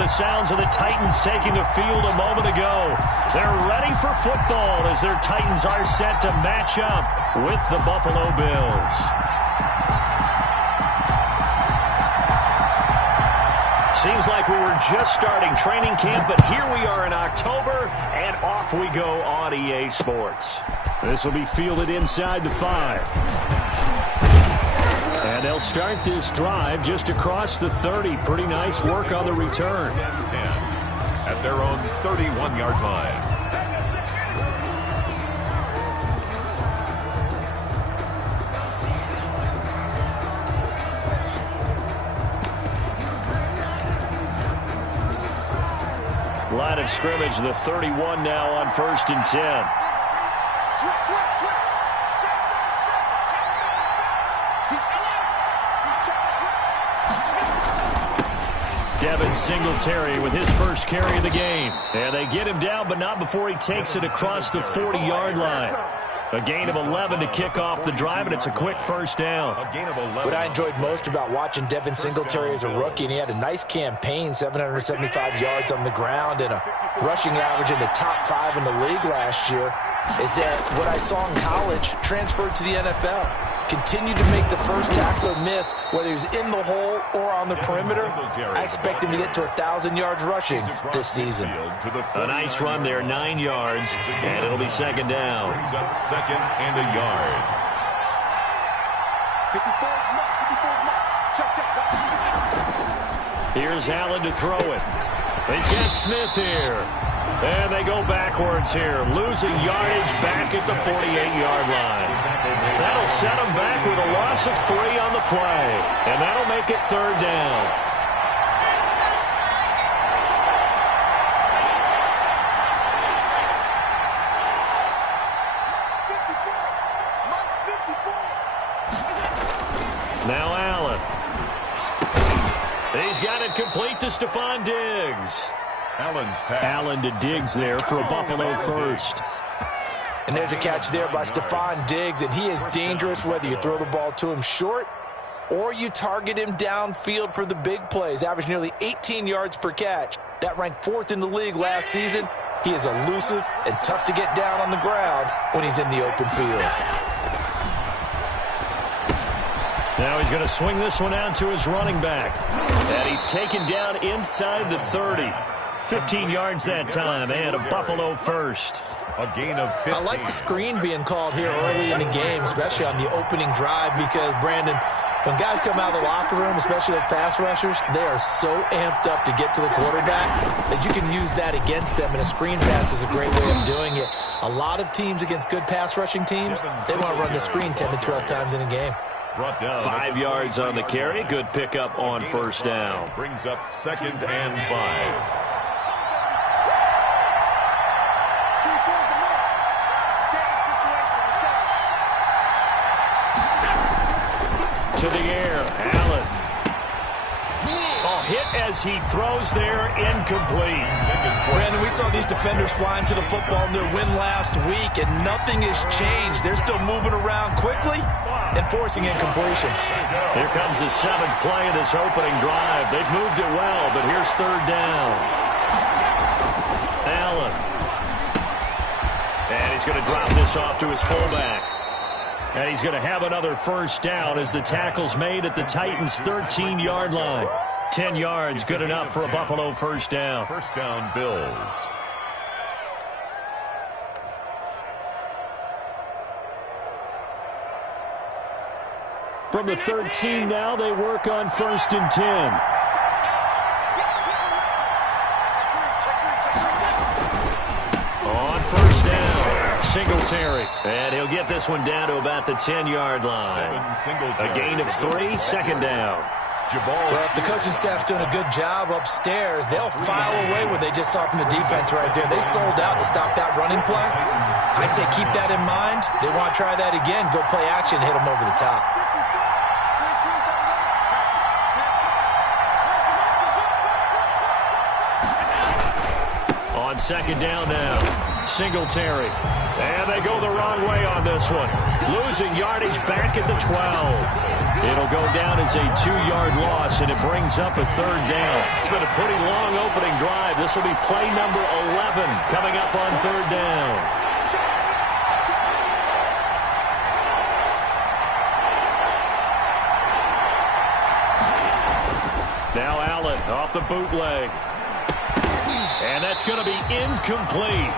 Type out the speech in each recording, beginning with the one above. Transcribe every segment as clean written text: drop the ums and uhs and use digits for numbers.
the sounds of the Titans taking the field a moment ago. They're ready for football as their Titans are set to match up with the Buffalo Bills. Seems like we were just starting training camp, but here we are in October, and off we go on EA Sports. This will be fielded inside the 5. And they'll start this drive just across the 30. Pretty nice work on the return. 10 at their own 31-yard line. Line of scrimmage, the 31 now on 1st and 10. Devin Singletary with his first carry of the game. And they get him down, but not before he takes it across the 40-yard line. A gain of 11 to kick off the drive, and it's a quick first down. What I enjoyed most about watching Devin Singletary as a rookie, and he had a nice campaign, 775 yards on the ground and a rushing average in the top 5 in the league last year, is that what I saw in college transferred to the NFL. Continued to make the first tackler miss, whether he's in the hole or on the perimeter. I expect him to get to 1,000 yards rushing this season. A nice run there, 9 yards, and it'll be second down. Brings up second and a yard. Here's Allen to throw it. He's got Smith here. And they go backwards here, losing yardage back at the 48-yard line. That'll set them back with a loss of 3 on the play. And that'll make it third down. Now Allen. He's got it complete to Stephon Diggs. Allen to Diggs there for a Buffalo first. And there's a catch there by Stephon Diggs, and he is dangerous whether you throw the ball to him short or you target him downfield for the big plays. Averaged nearly 18 yards per catch. That ranked 4th in the league last season. He is elusive and tough to get down on the ground when he's in the open field. Now he's going to swing this one out to his running back. And he's taken down inside the 30. 15 yards that time, and a Buffalo first. A gain of 15. I like the screen being called here early in the game, especially on the opening drive, because, Brandon, when guys come out of the locker room, especially those pass rushers, they are so amped up to get to the quarterback that you can use that against them, and a screen pass is a great way of doing it. A lot of teams against good pass rushing teams, they want to run the screen 10 to 12 times in a game. 5 yards on the carry. Good pickup on first down. Brings up second and 5. To the air, Allen. Oh, hit as he throws there, incomplete. Brandon, we saw these defenders flying to the football in their win last week, and nothing has changed. They're still moving around quickly and forcing incompletions. Here comes the 7th play of this opening drive. They've moved it well, but here's third down. Allen. And he's going to drop this off to his fullback. And he's going to have another first down as the tackle's made at the Titans' 13-yard line. 10 yards, good enough for a Buffalo first down. First down, Bills. From the 13 now, they work on 1st and 10. Singletary, and he'll get this one down to about the 10-yard line. A gain of 3, second down. Well, if the coaching staff's doing a good job upstairs, they'll file away what they just saw from the defense right there. They sold out to stop that running play. I'd say keep that in mind. They want to try that again, go play action, hit them over the top. On second down now, Singletary. And they go the wrong way on this one. Losing yardage back at the 12. It'll go down as a 2-yard loss, and it brings up a 3rd down. It's been a pretty long opening drive. This will be play number 11 coming up on 3rd down. Now Allen off the bootleg. And that's going to be incomplete.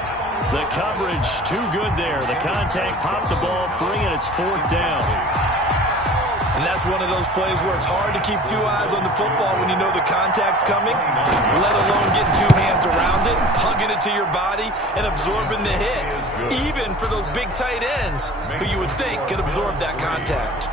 The coverage too good there. The contact popped the ball free, and it's 4th down. And that's one of those plays where it's hard to keep 2 eyes on the football when you know the contact's coming, let alone getting 2 hands around it, hugging it to your body, and absorbing the hit. Even for those big tight ends who you would think could absorb that contact.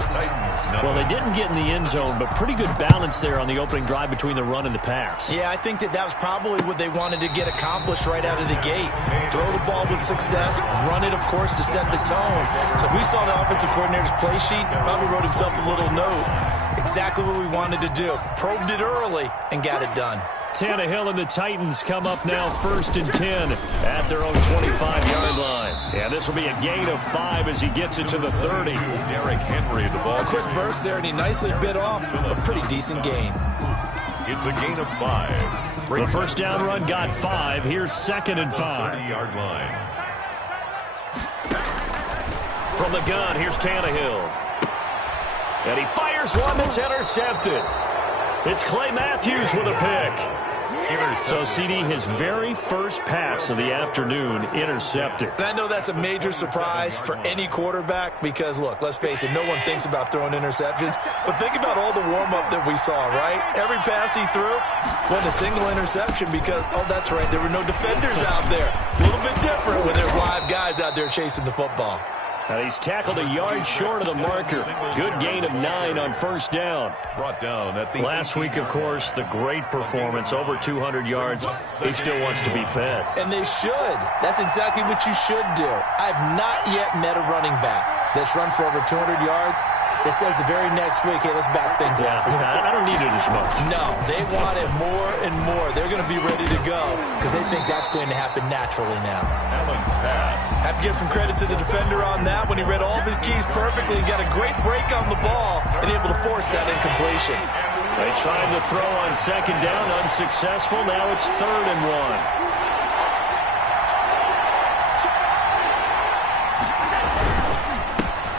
Well, they didn't get in the end zone, but pretty good balance there on the opening drive between the run and the pass. Yeah, I think that was probably what they wanted to get accomplished right out of the gate. Throw the ball with success, run it, of course, to set the tone. So if we saw the offensive coordinator's play sheet, probably wrote himself a little note. Exactly what we wanted to do. Probed it early and got it done. Tannehill and the Titans come up now 1st and 10 at their own 25-yard line. Yeah, this will be a gain of 5 as he gets it to the 30. Derrick Henry, the ball. A quick burst there, and he nicely bit off a pretty decent gain. It's a gain of 5. The first down run got 5. Here's 2nd and 5. 30-yard line. From the gun, here's Tannehill. And he fires one that's intercepted. It's Clay Matthews with a pick. So, CD, his very first pass of the afternoon intercepted. And I know that's a major surprise for any quarterback because, look, let's face it, no one thinks about throwing interceptions. But think about all the warm-up that we saw, right? Every pass he threw wasn't a single interception because, oh, that's right, there were no defenders out there. A little bit different when there's live guys out there chasing the football. And he's tackled a yard short of the marker. Good gain of 9 on first down. Brought down at the last week, of course, the great performance, over 200 yards. He still wants to be fed. And they should. That's exactly what you should do. I've not yet met a running back that's run for over 200 yards that says the very next week, hey, let's back things up. I don't need it as much. No, they want it more and more. They're going to be ready to go because they think that's going to happen naturally now. Allen's pass. Have to give some credit to the defender on that when he read all of his keys perfectly and got a great break on the ball and able to force that incompletion. They tried to throw on 2nd down, unsuccessful. Now it's 3rd and 1.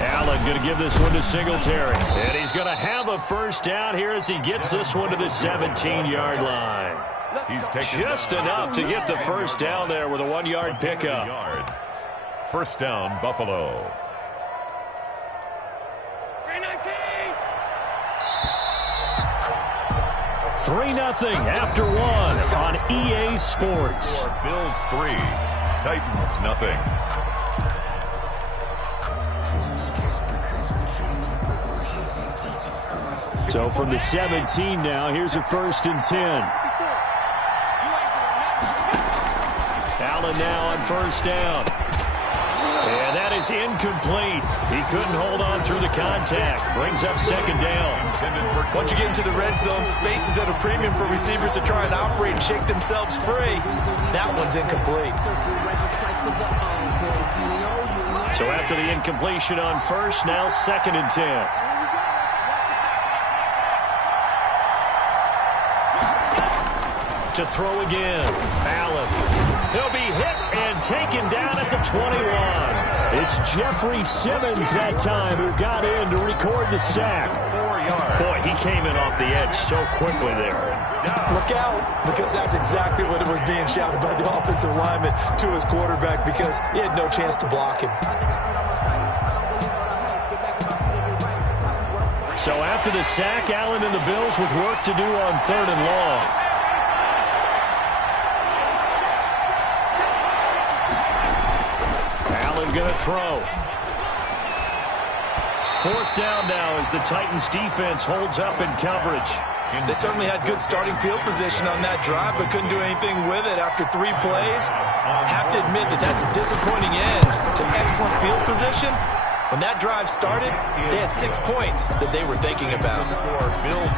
Allen going to give this one to Singletary. And he's going to have a first down here as he gets this one to the 17-yard line. Just enough to get the first down there with a 1-yard pickup. First down, Buffalo. 3-0 after 1 on EA Sports. Bills 3, Titans nothing. So from the 17 now, here's a 1st and 10. Allen now on first down. And that is incomplete. He couldn't hold on through the contact. Brings up 2nd down. Once you get into the red zone, space is at a premium for receivers to try and operate and shake themselves free. That one's incomplete. So after the incompletion on first, now 2nd and 10. To throw again. Allen. He'll be hit and taken down at the 21. It's Jeffrey Simmons that time who got in to record the sack. 4 yards. Boy, he came in off the edge so quickly there. Look out, because that's exactly what it was being shouted by the offensive lineman to his quarterback because he had no chance to block him. So after the sack, Allen and the Bills with work to do on 3rd and long. Going to throw. 4th down now as the Titans defense holds up in coverage. They certainly had good starting field position on that drive, but couldn't do anything with it after 3 plays. Have to admit that that's a disappointing end to excellent field position, When that drive started, they had 6 points that they were thinking about.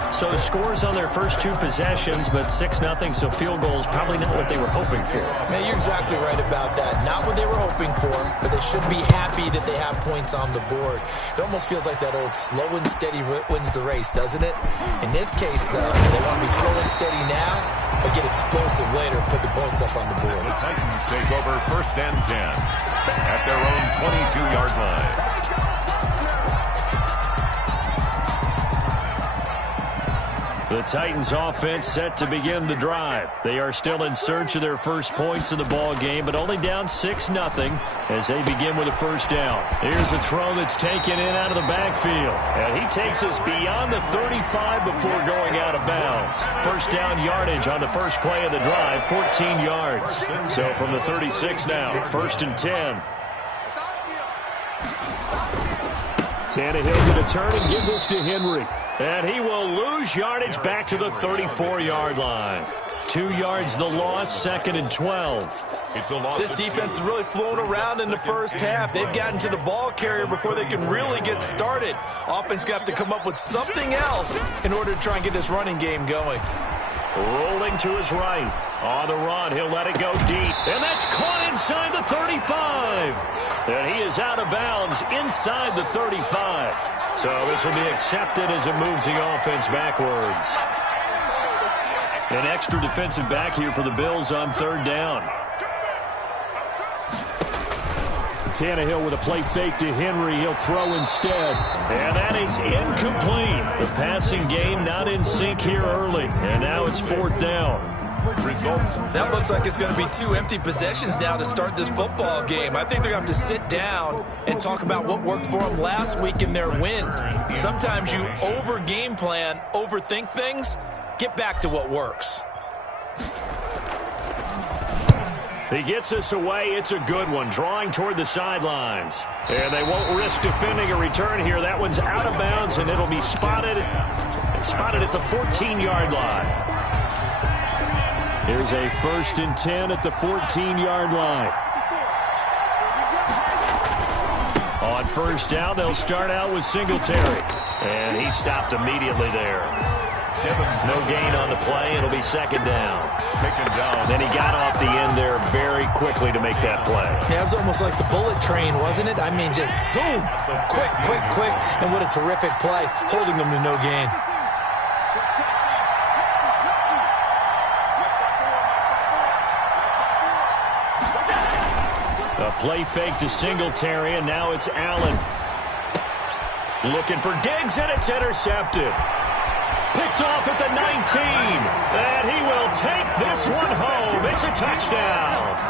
So scores on their first 2 possessions, but 6-0, so field goals probably not what they were hoping for. Man, you're exactly right about that. Not what they were hoping for, but they should be happy that they have points on the board. It almost feels like that old slow and steady wins the race, doesn't it? In this case, though, they want to be slow and steady now, but get explosive later and put the points up on the board. The Titans take over 1st and 10 at their own 22-yard line. The Titans offense set to begin the drive. They are still in search of their first points of the ball game, but only down 6-0 as they begin with a first down. Here's a throw that's taken in out of the backfield. And he takes us beyond the 35 before going out of bounds. First down yardage on the first play of the drive, 14 yards. So from the 36 now, 1st and 10. Tannehill going to turn and give this to Henry. And he will lose yardage back to the 34-yard line. 2 yards the loss, 2nd and 12. It's a loss. This defense is really flown around in the first half. They've gotten to the ball carrier before they can really get started. Offense got to come up with something else in order to try and get this running game going. Rolling to his right. On the run, he'll let it go deep. And that's caught inside the 35. And he is out of bounds inside the 35. So this will be accepted as it moves the offense backwards. An extra defensive back here for the Bills on 3rd down. Tannehill with a play fake to Henry. He'll throw instead. And that is incomplete. The passing game not in sync here early. And now it's 4th down. Results. That looks like it's going to be 2 empty possessions now to start this football game. I think they're going to have to sit down and talk about what worked for them last week in their win. Sometimes you over-game plan, overthink things. Get back to what works. He gets us away. It's a good one. Drawing toward the sidelines. And they won't risk defending a return here. That one's out of bounds, and it'll be spotted at the 14-yard line. Here's a 1st and 10 at the 14-yard line. On 1st down, they'll start out with Singletary. And he stopped immediately there. No gain on the play. It'll be 2nd down. Taken down. Then he got off the end there very quickly to make that play. Yeah, it was almost like the bullet train, wasn't it? I mean, just zoom. Quick. And what a terrific play, holding them to no gain. A play fake to Singletary, and now it's Allen. Looking for Diggs, and it's intercepted. Picked off at the 19, and he will take this one home. It's a touchdown.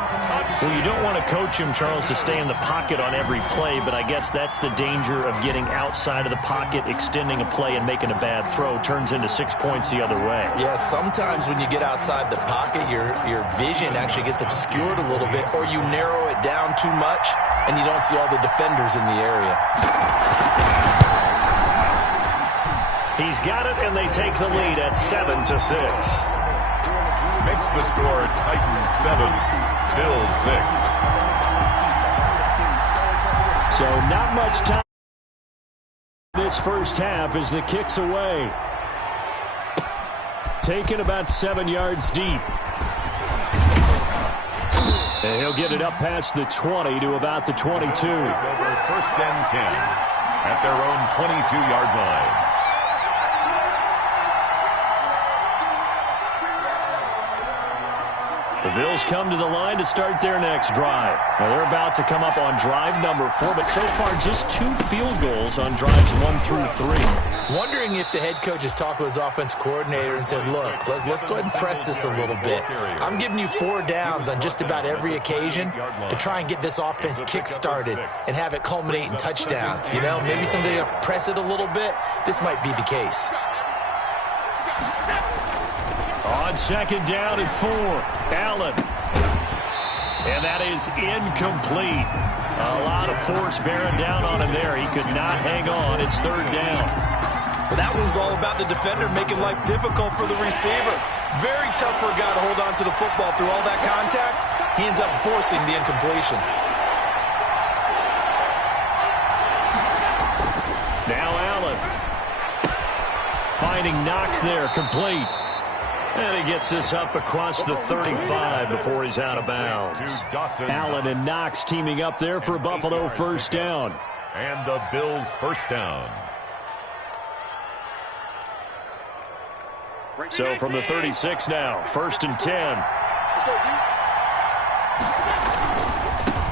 Well, you don't want to coach him, Charles, to stay in the pocket on every play, but I guess that's the danger of getting outside of the pocket, extending a play, and making a bad throw. Turns into 6 points the other way. Yeah, sometimes when you get outside the pocket, your vision actually gets obscured a little bit, or you narrow it down too much, and you don't see all the defenders in the area. He's got it, and they take the lead at 7-6. Makes the score Titans 7, Bills 6. So not much time this first half as the kick's away. Taken about 7 yards deep. And he'll get it up past the 20 to about the 22. Over 1st and 10 at their own 22-yard line. The Bills come to the line to start their next drive. Now they're about to come up on drive number 4, but so far just 2 field goals on drives 1 through 3. Wondering if the head coach has talked with his offensive coordinator and said, look, let's go ahead and press this a little bit. I'm giving you 4 downs on just about every occasion to try and get this offense kick-started and have it culminate in touchdowns. You know, maybe someday you'll press it a little bit. This might be the case. On 2nd down and 4, Allen. And that is incomplete. A lot of force bearing down on him there. He could not hang on. It's 3rd down. Well, that one was all about the defender making life difficult for the receiver. Very tough for a guy to hold on to the football through all that contact. He ends up forcing the incompletion. finding Knox there, complete. And he gets this up across the 35 before he's out of bounds. Allen and Knox teaming up there for a Buffalo first down. And the Bills first down. So from the 36 now, 1st and 10.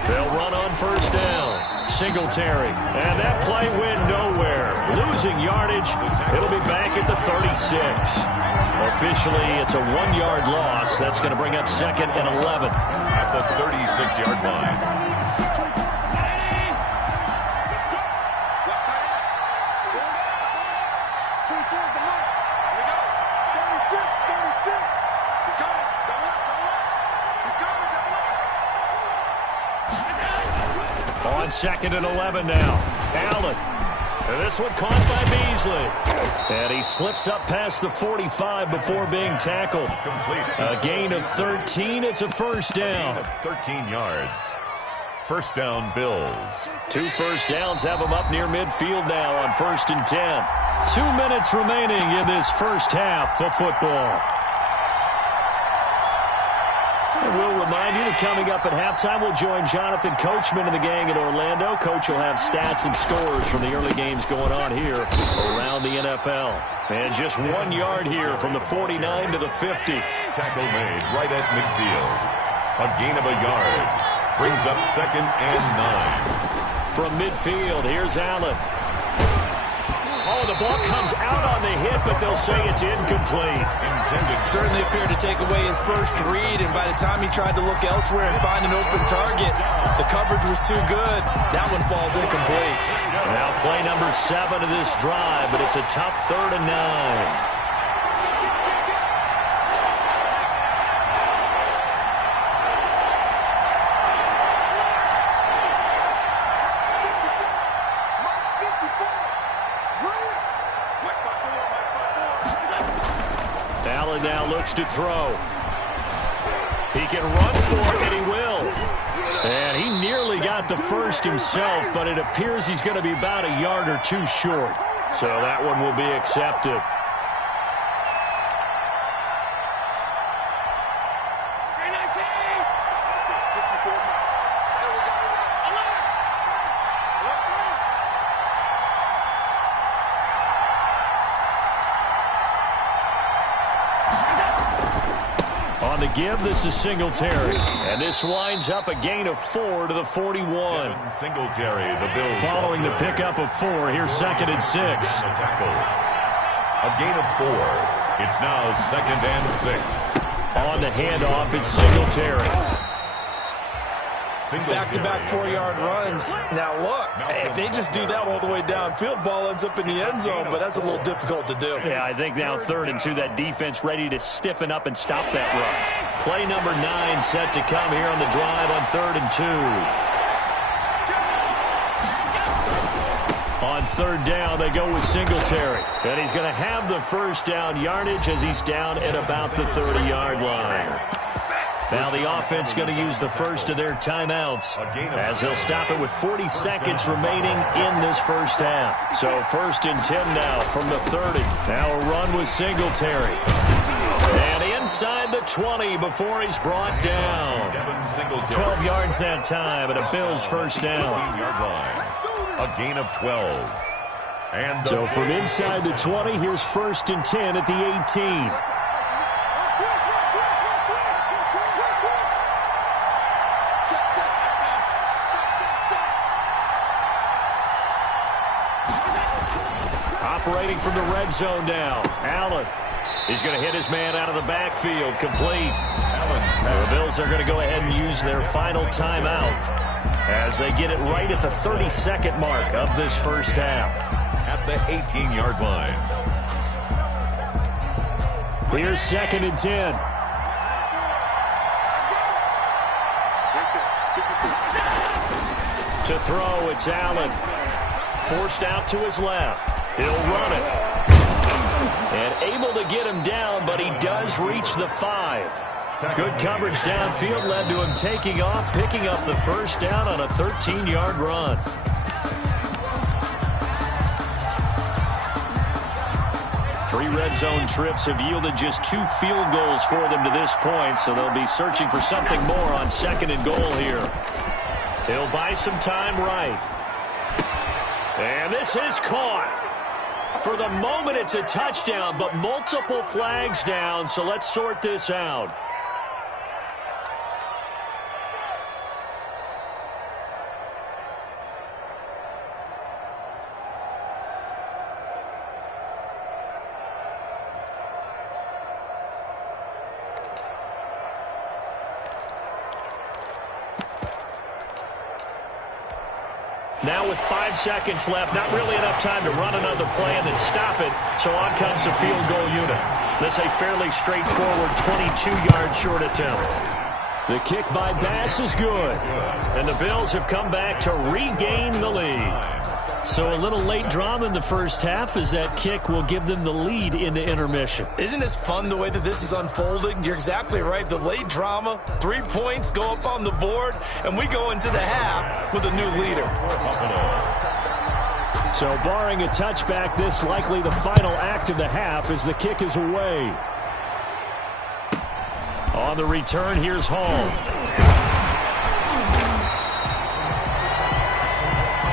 They'll run on first down. Singletary. And that play went nowhere. Losing yardage. It'll be back at the 36. Officially, it's a 1-yard loss. That's going to bring up 2nd and 11. At the 36-yard line. On 2nd and 11 now. Allen. And this one caught by Beasley. And he slips up past the 45 before being tackled. A gain of 13. It's a first down. 13 yards. First down, Bills. 2 first downs have them up near midfield now on 1st and 10. 2 minutes remaining in this first half of football. And we'll remind you that coming up at halftime, we'll join Jonathan Coachman and the gang in Orlando. Coach will have stats and scores from the early games going on here around the NFL. And just 1 yard here from the 49 to the 50. Tackle made right at midfield. A gain of a yard. Brings up 2nd and 9. From midfield, here's Allen. Oh, the ball comes out on the hit, but they'll say it's incomplete. Certainly appeared to take away his first read, and by the time he tried to look elsewhere and find an open target, the coverage was too good. That one falls incomplete. Now play number 7 of this drive, but it's a tough 3rd and 9. Allen now looks to throw. He can run for it, and he will. And he nearly got the first himself, but it appears he's going to be about a yard or 2 short. So that one will be accepted. On the give, this is Singletary. And this winds up a gain of 4 to the 41. Singletary, the Bills. Following the pickup of 4, here's 2nd and 6. A gain of 4. It's now 2nd and 6. On the handoff, it's Singletary. Back-to-back 4-yard runs. Now, look, if they just do that all the way downfield, ball ends up in the end zone, but that's a little difficult to do. Yeah, I think now 3rd and 2, that defense ready to stiffen up and stop that run. Play number 9 set to come here on the drive on 3rd and 2. On 3rd down, they go with Singletary. And he's going to have the first down yardage as he's down at about the 30-yard line. Now the offense going to use the first of their timeouts as they'll stop it with 40 seconds remaining in this first half. So 1st and 10 now from the 30. Now a run with Singletary. And inside the 20 before he's brought down. 12 yards that time and a Bills first down. A gain of 12. And so from inside the 20, here's 1st and 10 at the 18. Operating from the red zone now. Allen. He's going to hit his man out of the backfield. Complete. The Bills are going to go ahead and use their final timeout as they get it right at the 32nd mark of this first half. At the 18-yard line. Here's 2nd and 10. To throw, it's Allen. Forced out to his left. He'll run it. And able to get him down, but he does reach the 5. Good coverage downfield led to him taking off, picking up the first down on a 13-yard run. 3 red zone trips have yielded just 2 field goals for them to this point, so they'll be searching for something more on 2nd and goal here. He'll buy some time right. And this is caught. For the moment, it's a touchdown, but multiple flags down, so let's sort this out. Now with 5 seconds left, not really enough time to run another play and then stop it, so on comes the field goal unit. That's a fairly straightforward 22-yard short attempt. The kick by Bass is good, and the Bills have come back to regain the lead. So a little late drama in the first half as that kick will give them the lead into intermission. Isn't this fun the way that this is unfolding? You're exactly right. The late drama, 3 points go up on the board, and we go into the half with a new leader. So barring a touchback, this likely the final act of the half as the kick is away. On the return, here's Hall.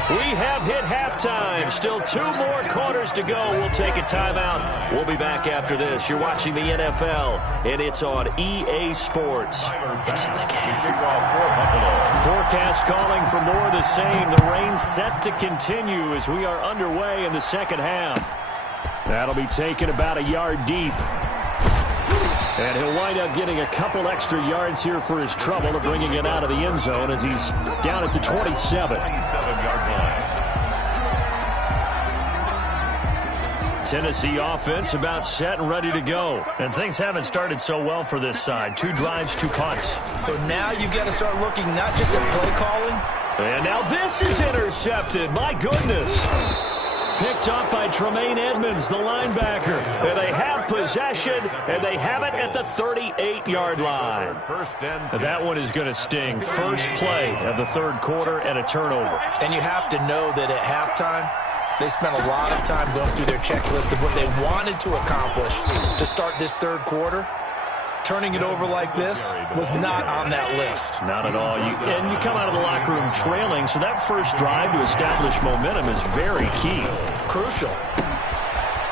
We have hit halftime. Still 2 more quarters to go. We'll take a timeout. We'll be back after this. You're watching the NFL, and it's on EA Sports. It's in the game. Forecast calling for more of the same. The rain set to continue as we are underway in the second half. That'll be taken about a yard deep. And he'll wind up getting a couple extra yards here for his trouble of bringing it out of the end zone as he's down at the 27. 27-yard line. Tennessee offense about set and ready to go. And things haven't started so well for this side. 2 drives, 2 punts. So now you've got to start looking not just at play calling. And now this is intercepted. My goodness. Picked up by Tremaine Edmonds, the linebacker. And they have possession, and they have it at the 38-yard line. And that one is going to sting. First play of the third quarter and a turnover. And you have to know that at halftime, they spent a lot of time going through their checklist of what they wanted to accomplish to start this third quarter. Turning it over like this was not on that list. Not at all. And you come out of the locker room trailing, so that first drive to establish momentum is very key. Crucial.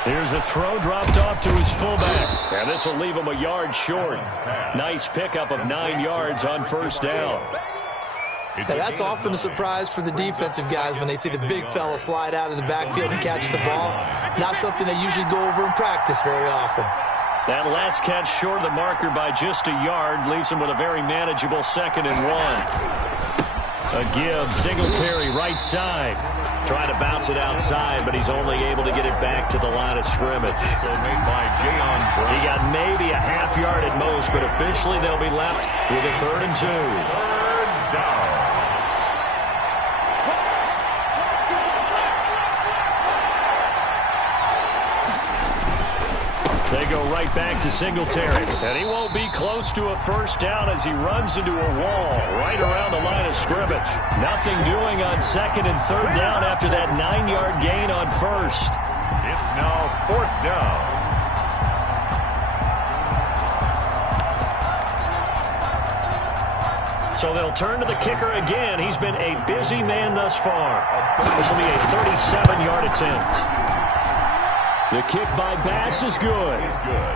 Here's a throw dropped off to his fullback. And this will leave him a yard short. Nice pickup of 9 yards on first down. Now that's often a surprise for the defensive guys when they see the big fella slide out of the backfield and catch the ball. Not something they usually go over in practice very often. That last catch short of the marker by just a yard leaves him with a very manageable 2nd and 1. A give, Singletary right side. Trying to bounce it outside, but he's only able to get it back to the line of scrimmage. He got maybe a half yard at most, but officially they'll be left with a 3rd and 2. Third down. They go right back to Singletary. And he won't be close to a first down as he runs into a wall right around the line of scrimmage. Nothing doing on 2nd and 3rd down after that 9-yard gain on 1st. It's now 4th down. So they'll turn to the kicker again. He's been a busy man thus far. This will be a 37-yard attempt. The kick by Bass is good.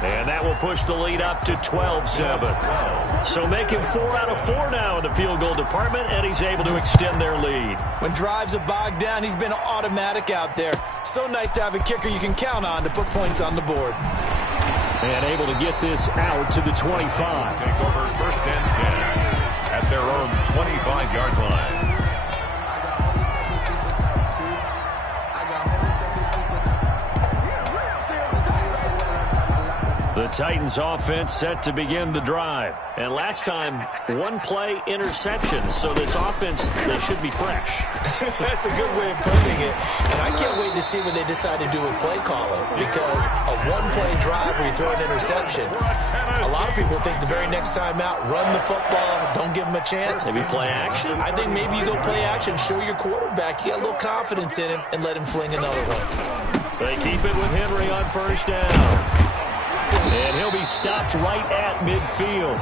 And that will push the lead up to 12-7. So make him 4 out of 4 now in the field goal department, and he's able to extend their lead. When drives are bogged down, he's been automatic out there. So nice to have a kicker you can count on to put points on the board. And able to get this out to the 25. Take over 1st and 10 at their own 25-yard line. The Titans offense set to begin the drive. And last time, 1-play interception. So this offense, they should be fresh. That's a good way of putting it. And I can't wait to see what they decide to do with play calling. Because a 1-play drive where you throw an interception, a lot of people think the very next time out, run the football, don't give them a chance. Maybe play action? I think maybe you go play action, show your quarterback, you got a little confidence in him, and let him fling another one. They keep it with Henry on first down. And he'll be stopped right at midfield.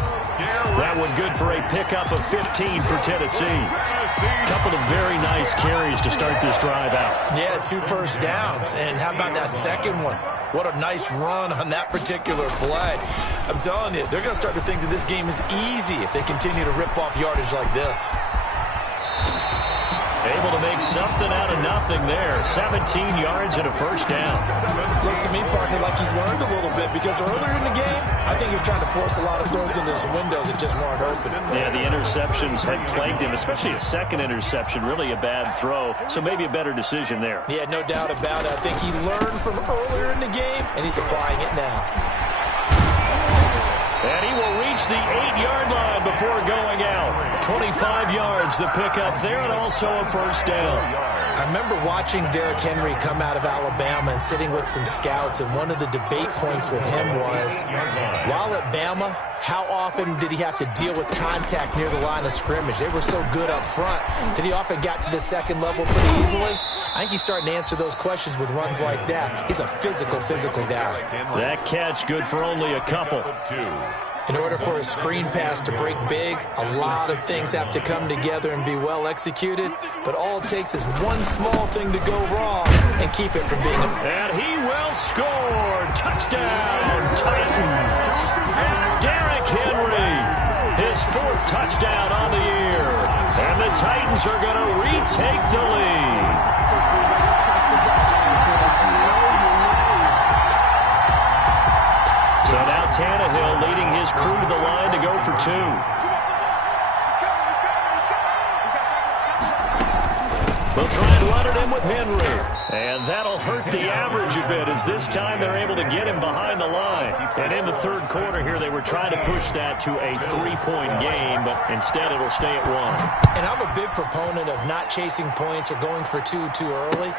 That one good for a pickup of 15 for Tennessee. A couple of very nice carries to start this drive out. Yeah, 2 first downs. And how about that second one? What a nice run on that particular play. I'm telling you, they're going to start to think that this game is easy if they continue to rip off yardage like this. Able to make something out of nothing there. 17 yards and a first down. Looks to me, partner, like he's learned a little bit because earlier in the game, I think he was trying to force a lot of throws into some windows that just weren't open. Yeah, the interceptions had plagued him, especially a second interception, really a bad throw. So maybe a better decision there. Yeah, no doubt about it. I think he learned from earlier in the game, and he's applying it now. And he will reach the 8-yard line before going out. 25 yards the pickup there, and also a first down. I remember watching Derrick Henry come out of Alabama and sitting with some scouts, and one of the debate points with him was, while at Bama, how often did he have to deal with contact near the line of scrimmage? They were so good up front that he often got to the second level pretty easily. I think he's starting to answer those questions with runs like that. He's a physical guy. That catch good for only a couple. In order for a screen pass to break big, a lot of things have to come together and be well executed, but all it takes is one small thing to go wrong and keep it from being And he will score. Touchdown, Titans. Derrick Henry, his 4th touchdown on the year. And the Titans are going to retake the lead. So now Tannehill leading his crew to the line to go for 2. They'll try and run it in with Henry. And that'll hurt the average a bit as this time they're able to get him behind the line. And in the third quarter here, they were trying to push that to a 3-point game, but instead it'll stay at 1. And I'm a big proponent of not chasing points or going for 2 too early.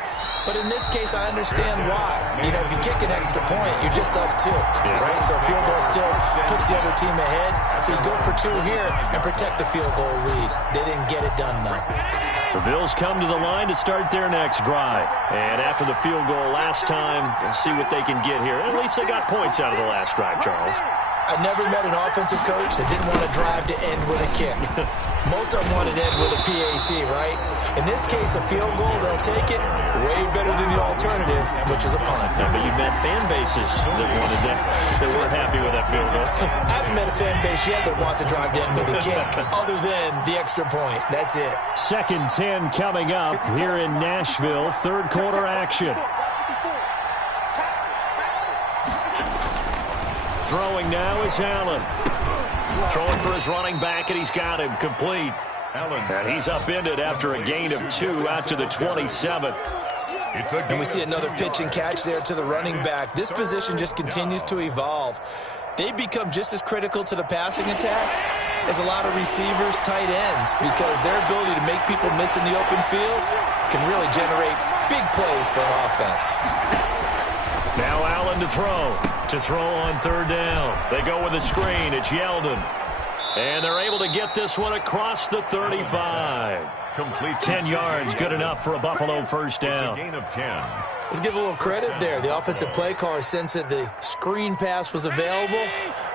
But in this case, I understand why. You know, if you kick an extra point, you're just up 2, right? So a field goal still puts the other team ahead. So you go for 2 here and protect the field goal lead. They didn't get it done, though. The Bills come to the line to start their next drive. And after the field goal last time, we'll see what they can get here. At least they got points out of the last drive, Charles. I never met an offensive coach that didn't want to drive to end with a kick. Most of them wanted to end with a PAT, right? In this case, a field goal, they'll take it way better than the alternative, which is a punt. Yeah, but you met fan bases that wanted that. They weren't happy with that field goal. I haven't met a fan base yet that wants to drive to end with a kick, other than the extra point. That's it. 2nd 10 coming up here in Nashville. Third quarter action. Throwing now is Allen. Throwing for his running back, and he's got him complete. And he's upended after a gain of 2 out to the 27. And we see another pitch and catch there to the running back. This position just continues to evolve. They become just as critical to the passing attack as a lot of receivers, tight ends, because their ability to make people miss in the open field can really generate big plays for an offense. Now Allen to throw. To throw on 3rd down. They go with a screen. It's Yeldon. And they're able to get this one across the 35. Complete 10 yards, good enough for a Buffalo first down. It's a gain of 10. Let's give a little credit there. The offensive play caller sensed that the screen pass was available.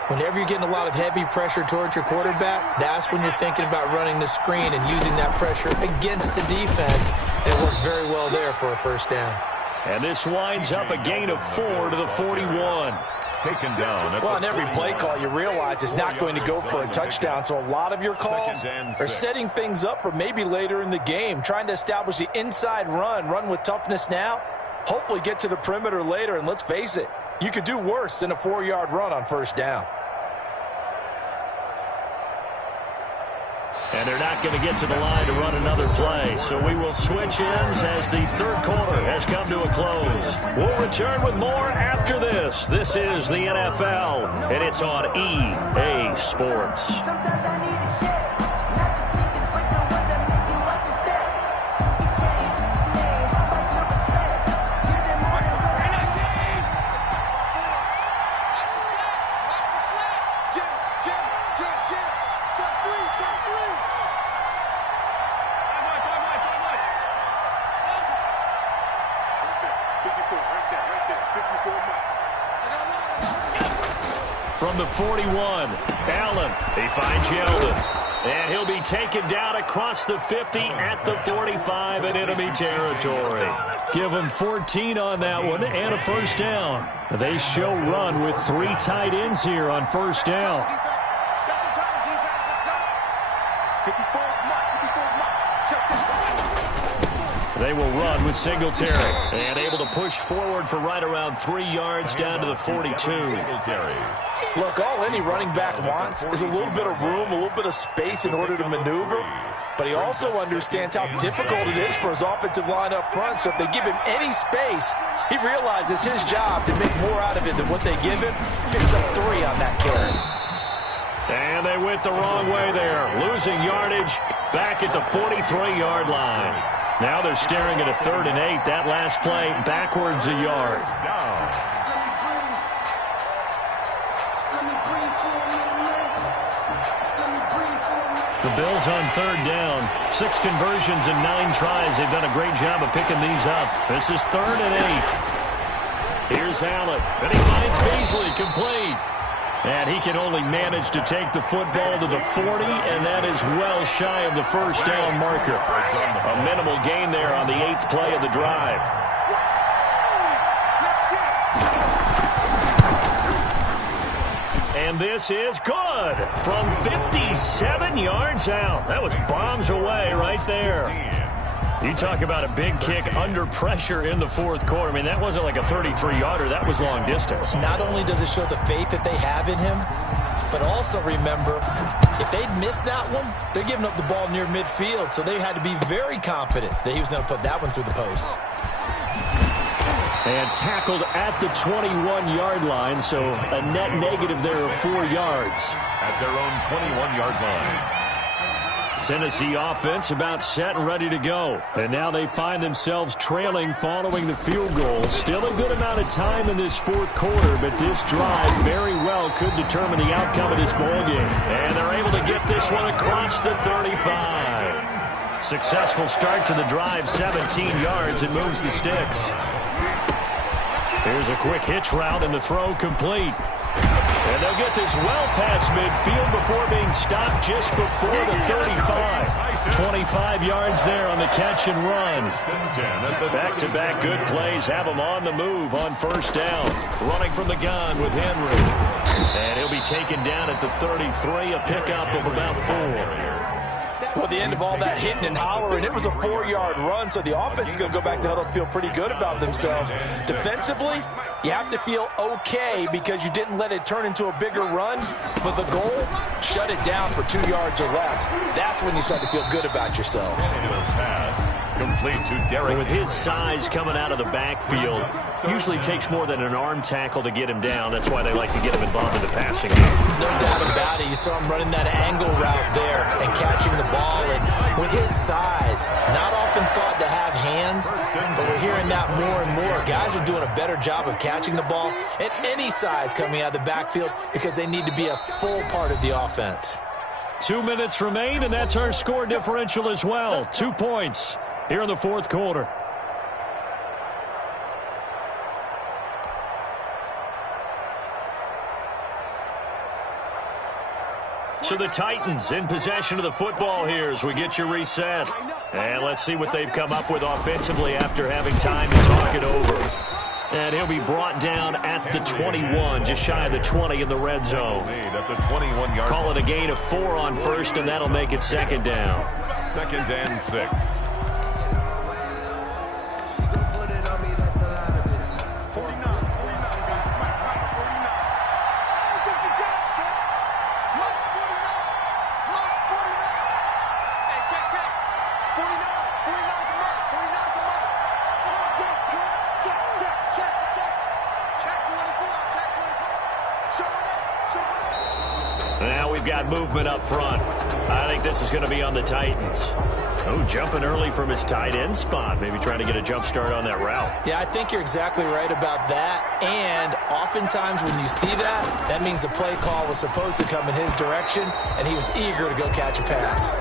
Whenever you're getting a lot of heavy pressure towards your quarterback, that's when you're thinking about running the screen and using that pressure against the defense. And it worked very well there for a first down. And this winds up a gain of 4 to the 41. Taken down. Well, on every play call, you realize it's not going to go for a touchdown. So a lot of your calls are setting things up for maybe later in the game, trying to establish the inside run with toughness now, hopefully get to the perimeter later. And let's face it, you could do worse than a 4-yard run on first down. And they're not going to get to the line to run another play. So we will switch ends as the third quarter has come to a close. We'll return with more after this. This is the NFL, and it's on EA Sports. Right there. from the 41. Allen, he finds Yeldon. And he'll be taken down across the 50 at the 45 in enemy territory. Give him 14 on that one and a first down. They show run with 3 tight ends here on first down. They will run with Singletary. And able to push forward for right around 3 yards down to the 42. Look, all any running back wants is a little bit of room, a little bit of space in order to maneuver. But he also understands how difficult it is for his offensive line up front. So if they give him any space, he realizes his job to make more out of it than what they give him. Picks up 3 on that carry. And they went the wrong way there. Losing yardage back at the 43-yard line. Now they're staring at a 3rd and 8. That last play backwards a yard. The Bills on 3rd down. 6 conversions and 9 tries. They've done a great job of picking these up. This is 3rd and 8. Here's Allen. And he finds Beasley complete. And he can only manage to take the football to the 40, and that is well shy of the first down marker. A minimal gain there on the 8th play of the drive. And this is good from 57 yards out. That was bombs away right there. You talk about a big kick under pressure in the 4th quarter. I mean, that wasn't like a 33-yarder. That was long distance. Not only does it show the faith that they have in him, but also remember, if they'd missed that one, they're giving up the ball near midfield, so they had to be very confident that he was going to put that one through the post. And tackled at the 21-yard line, so a net negative there of 4 yards. At their own 21-yard line. Tennessee offense about set and ready to go. And now they find themselves trailing following the field goal. Still a good amount of time in this 4th quarter, but this drive very well could determine the outcome of this ballgame. And they're able to get this one across the 35. Successful start to the drive, 17 yards. It moves the sticks. Here's a quick hitch route and the throw complete. And they'll get this well past midfield before being stopped just before the 35. 25 yards there on the catch and run. Back-to-back good plays have them on the move on first down. Running from the gun with Henry. And he'll be taken down at the 33, a pickup of about 4. Well, at the end of all that hitting and hollering, it was a 4-yard run, so the offense is going to go back to huddle and feel pretty good about themselves. Defensively, you have to feel okay because you didn't let it turn into a bigger run, but the goal, shut it down for 2 yards or less. That's when you start to feel good about yourselves. Complete to Derek. With his size coming out of the backfield, usually takes more than an arm tackle to get him down. That's why they like to get him involved in the passing game. No doubt about it. You saw him running that angle route there and catching the ball. And with his size, not often thought to have hands, but we're hearing that more and more. Guys are doing a better job of catching the ball at any size coming out of the backfield because they need to be a full part of the offense. 2 minutes remain, and that's our score differential as well. 2 points here in the 4th quarter. So the Titans in possession of the football here as we get you reset. And let's see what they've come up with offensively after having time to talk it over. And he'll be brought down at the 21, just shy of the 20 in the red zone. At the 21-yard. Call it a gain of 4 on first, and that'll make it 2nd down. 2nd and 6. got movement up front. I think this is going to be on the Titans. Oh, jumping early from his tight end spot. Maybe trying to get a jump start on that route. Yeah, I think you're exactly right about that. And oftentimes when you see that, that means the play call was supposed to come in his direction, and he was eager to go catch a pass.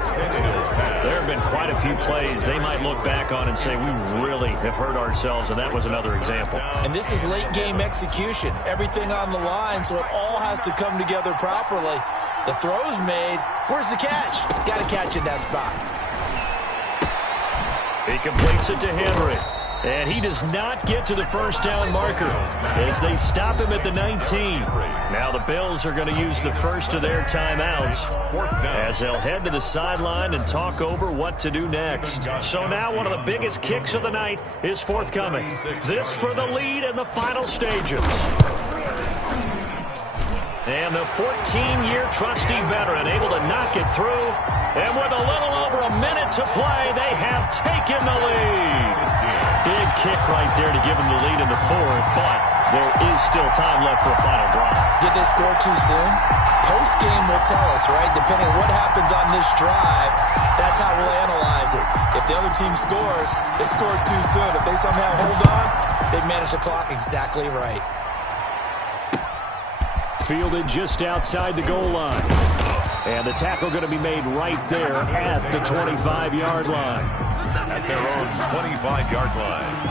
There have been quite a few plays they might look back on and say, we really have hurt ourselves, and that was another example. And this is late game execution. Everything on the line, so it all has to come together properly. The throw's made. Where's the catch? Got to catch in that spot. He completes it to Henry. And he does not get to the first down marker as they stop him at the 19. Now the Bills are going to use the first of their timeouts as they'll head to the sideline and talk over what to do next. So now one of the biggest kicks of the night is forthcoming. This for the lead in the final stages. And the 14-year trusty veteran able to knock it through. And with a little over a minute to play, they have taken the lead. Big kick right there to give them the lead in the fourth, but there is still time left for a final drive. Did they score too soon? Post-game will tell us, right? Depending on what happens on this drive, that's how we'll analyze it. If the other team scores, they scored too soon. If they somehow hold on, they've managed the clock exactly right. Fielded just outside the goal line. And the tackle going to be made right there at the 25-yard line. At their own 25-yard line.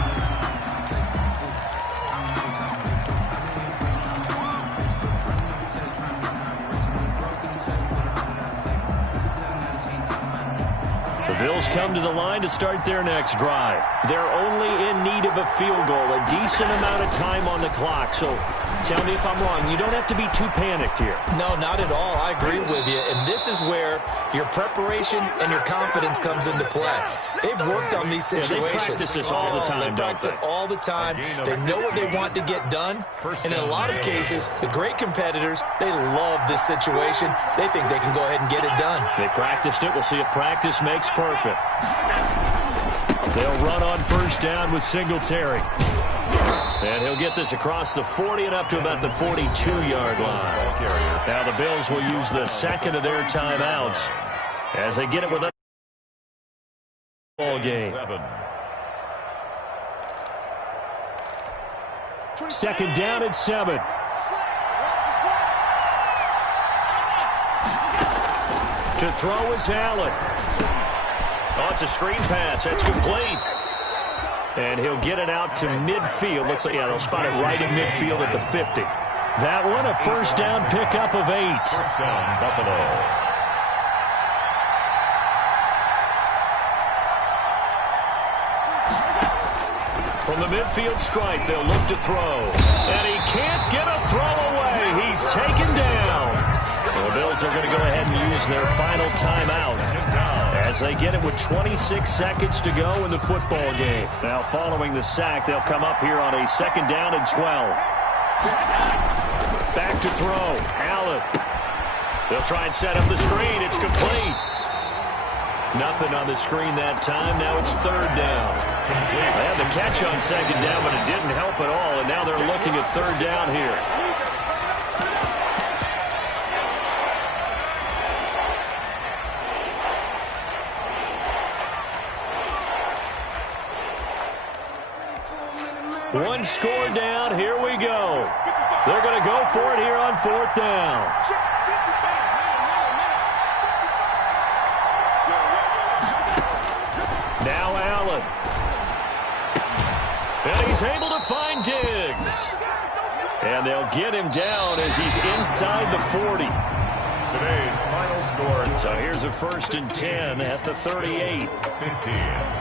The Bills come to the line to start their next drive. They're only in need of a field goal, a decent amount of time on the clock. So tell me if I'm wrong. You don't have to be too panicked here. No, not at all. I agree with you. And this is where your preparation and your confidence comes into play. They've worked on these situations. Yeah, they practice this all the time, They practice it all the time. They know what they want to get done. And in a lot of cases, the great competitors, they love this situation. They think they can go ahead and get it done. They practiced it. We'll see if practice makes perfect. They'll run on first down with Singletary. And he'll get this across the 40 and up to about the 42-yard line. Now the Bills will use the second of their timeouts as they get it with a ball game. Second down at 7. To throw is Allen. Oh, it's a screen pass. That's complete. And he'll get it out to midfield. Looks like, yeah, they'll spot it right in midfield at the 50. That one, a first down pickup of 8. First down, Buffalo. From the midfield stripe, they'll look to throw. And he can't get a throw away. He's taken down. The Bills are going to go ahead and use their final timeout as they get it with 26 seconds to go in the football game. Now, following the sack, they'll come up here on a second down and 12. Back to throw. Allen. They'll try and set up the screen. It's complete. Nothing on the screen that time. Now it's third down. They had the catch on second down, but it didn't help at all, and now they're looking at third down here. One score down. Here we go. They're going to go for it here on fourth down. Now Allen. And he's able to find Diggs. And they'll get him down as he's inside the 40. Today's final score. So here's a first and 10 at the 38. 15.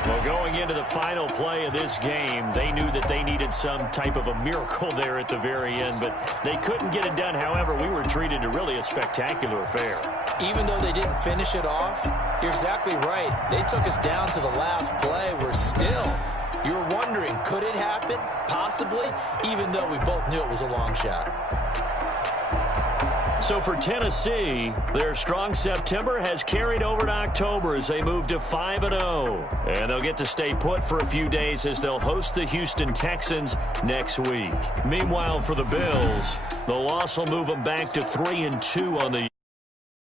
Well, going into the final play of this game, they knew that they needed some type of a miracle there at the very end, but they couldn't get it done. However, we were treated to really a spectacular affair. Even though they didn't finish it off, you're exactly right. They took us down to the last play. We're still, you were wondering, could it happen? Possibly, even though we both knew it was a long shot. So for Tennessee, their strong September has carried over to October as they move to 5-0. And they'll get to stay put for a few days as they'll host the Houston Texans next week. Meanwhile, for the Bills, the loss will move them back to 3-2 on the